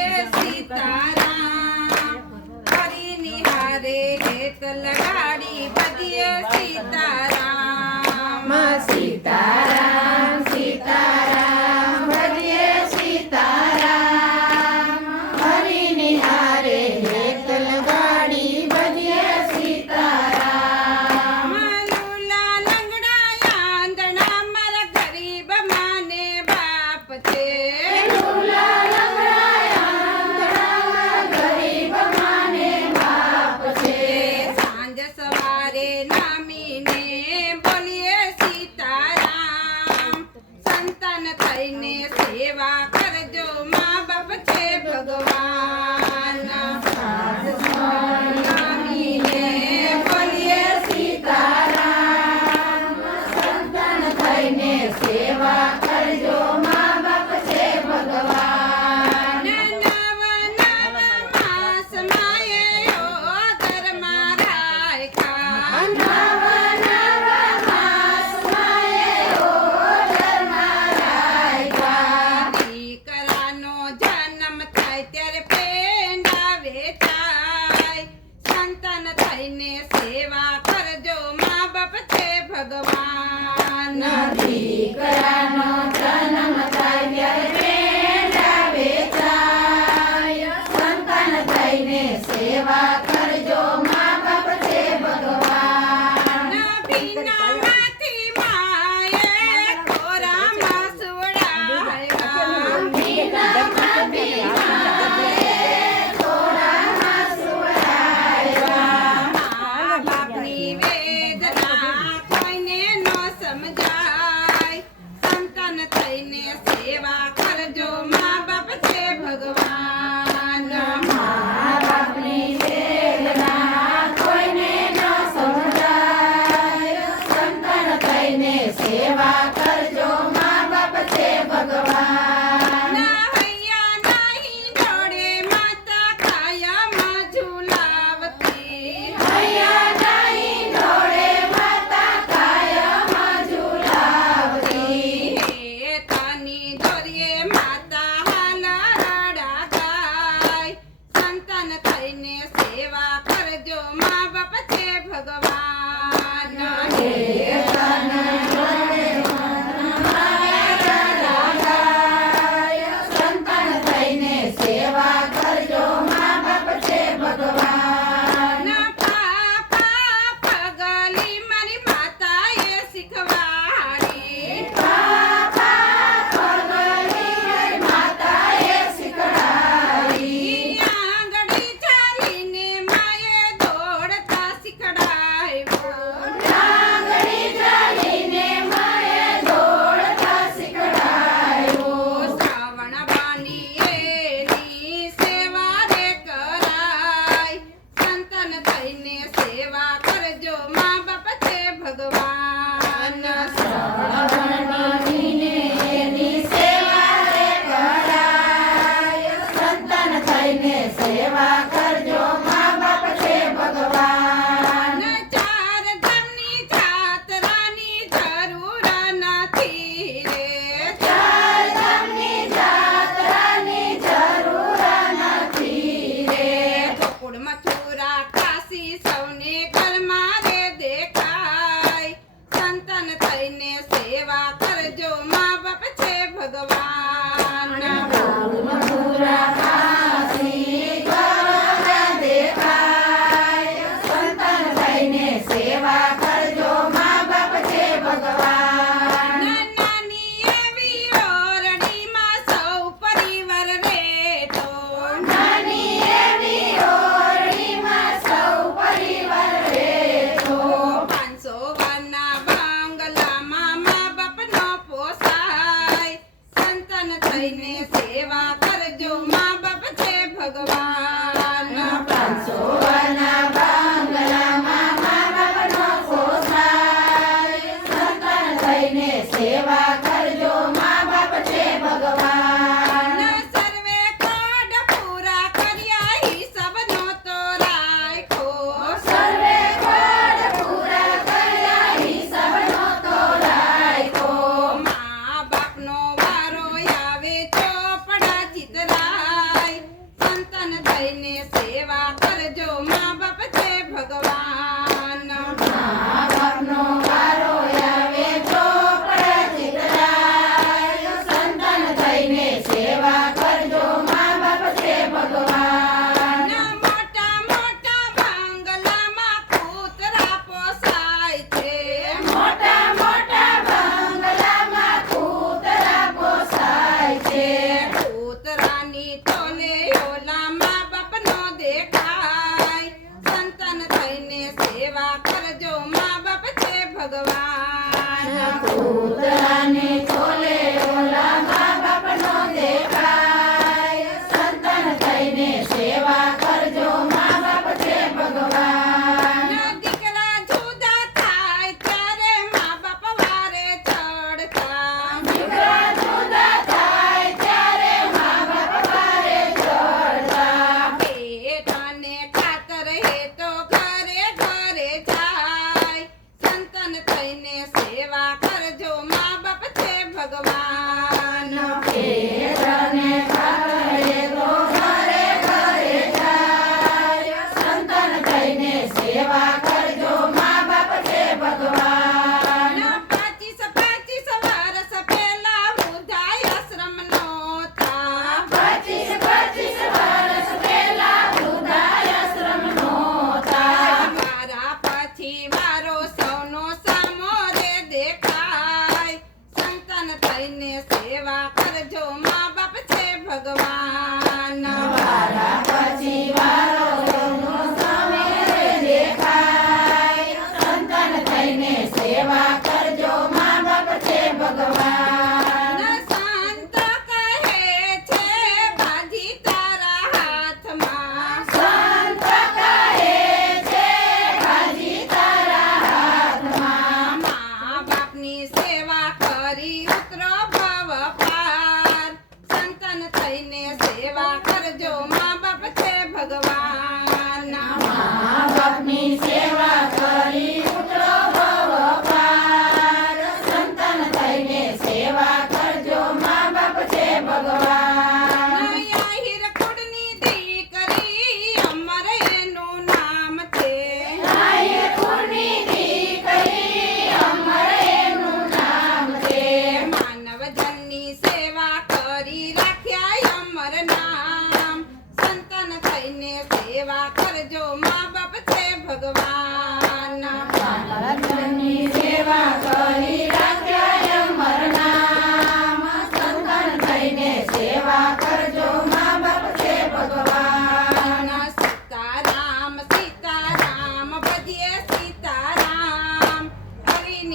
બોલીએ સીતારામ હરી નિહારે હેત લગાડી ભજીએ સીતારામ સીતારામ સીતારામ ભજીએ સીતારામ હરિ નિહારે હેત લગાડી ભજીએ સીતારામ લૂલા લંગડા આંધણા મારા ગરીબ માને બાપ છે લૂલા લંગડા આંધણા ગરીબ માને બાપ છે સાંજ સવારે નામીને બોલીએ સીતારામ સંતાન થઈને સેવા કરજો મા બાપ છે ભગવાન નામીને બોલીએ સીતારામ સંતાન થઈને સેવા કરજો મા બાપ છે ભગવાન નવ નવ માસ માયે ઘરમાં રાખ્યા નવ નવ માસ માયે ઓઢરમાં રાખ્યા દીકરાનો જન્મ થાય ત્યારે પેંડા વેચાય સંતાન થઈને સેવા કરજો મા બાપ છે ભગવાન દીકરાનો જન્મ થાય ત્યારે પેંડા વેચાય સંતાન થઈને સેવા કરજો મા બાપ છે ભગવાન ભીનામાંથી માયે ખોરામાં સુવડાવ્યા ભીનામાંથી માએ ખોરામાં સુવડાવ્યા મા બાપની વેદના કોઈને ન સમજાય સંતાન થઈને સેવા કરજો મા બાપ છે ભગવાન મા બાપની વેદના કોઈને ન સમજાય સંતાન થઈને સેવા કરજો મા બાપ છે ભગવાન હૈયા નહીં જોડે માતા કાયામાં ઝુલાવતી હૈયા નહીં દોડે માતા કાયમાં ઝુલાવતી હે તાની દોરીએ માતા હાલ રડા ગાય સંતાન થઈને સેવા કરજો મા બાપ છે ભગવાન હે તન જોડે માતા ગાય સંતાન થઈને સેવા કરજો મા બાપ છે ભગવાન પાપા પગલી મારી માતાએ શીખવાડી પાપા પગલી માતાએ શીખડાવી આંગળી ચાલીને માએ દોડતા શીખડાવ્યો આંગળી ચાલીને માએ દોડતા શીખડાયો શ્રાવણ બાની એની સેવા રે કરાય સંતાન થઈને સેવા કરજો મા બાપ છે ભગવાન શ્રવણની એની સેવા રે કરાય સંતાન થઈને સેવા કરજો મા બાપ છે ભગવાન ચાર ધામની જાત્રાની જરૂર નથી રે ચાર ધામની જાત્રાની જરૂર નથી રે ગોકુળ મથુરા કાશી સૌને ઘરમાં રે દેખાય સંતાન થઈને સેવા કરજો મા બાપ છે ભગવાન મથુરા કાશી ગોરા દેખાય સંતાન થઈને સેવા કરજો મા બાપ છે ભગવાન નાની એવી ઓરડીમાં સૌ પરિવાર રહેતો નાની એવી ઓરડીમાં સૌ પરિવાર રહેતો 500 વારના બંગલામાં મા બાપનો પોસાય સંતાન થઈને સેવા કરજો મા બાપ છે ભગવાન 500 ના બંગલામાં મા બાપનો પોસાય સંતાન થઈને સેવા કરજો મા બાપ છે ભગવાન સર્વે કોડ પૂરા કર્યા હિસાબનો તો રાખો સર્વે કોડ પૂરા કર્યા હિસાબનો તો રાખ્યો મા બાપનો વારો આવે ચોપડા ચિતરાય દીકરાની તોલે ઓલા મા બાપનો દેખાય સંતાન થઈને સેવા કરજો મા બાપ છે ભગવાન કૂતરાને ચોલે ઓલા મા બાપનો દેખાય સંતાન થઈને સેવા કરજો મા બાપ છે ભગવાન દીકરા જુદા થાય ત્યારે મા બાપ વારે ચડતા દીકરા જુદા થાય ત્યારે મા બાપ વારે ચડતા પેટાને ખાતર હે તો ઘરે ઘરે જાય સંતાન થઈને સેવા કરજો મા બાપ છે ભગવાન પેટને ખાતરે તો ઘરે ઘરે જાય સંતાન થઈને સેવા કરજો મા બાપ છે ભગવાન 25 વર્ષ પહેલા વૃદ્ધાય આશ્રમ નહોતા 25 વર્ષ પહેલા વૃદ્ધાશ્રમ નહોતા મારા પછી મારો સૌનો સામો રે દેખાય સંતાન થઈને સેવા કરજો મા બાપ છે ભગવાન મારા પછી વારો સૌનો સામે દેખાય સંતાન થઈને સેવા કરજો મા બાપ છે ભગવાન સંત કહે છે બાજી તારા હાથમાં સંત કહે છે ભાજી તારા હાથમાં મા બાપની સેવા કરી ઉતરો ભવ પાર સંતાન થઈને સેવા કરજો મા બાપ છે ભગવાન મા બાપની સેવા કરી ઉતરો ભવ પાર સંતાન થઈને સેવા કરજો મા બાપ છે ભગવાન આહિર કુળની દીકરી અમર એનું નામ છે આયે કુળની દીકરી અમર એનું નામ છે માનવ જનની સેવા કરી રાખ્યા અમર નામ સંતાન થઈને સેવા કરજો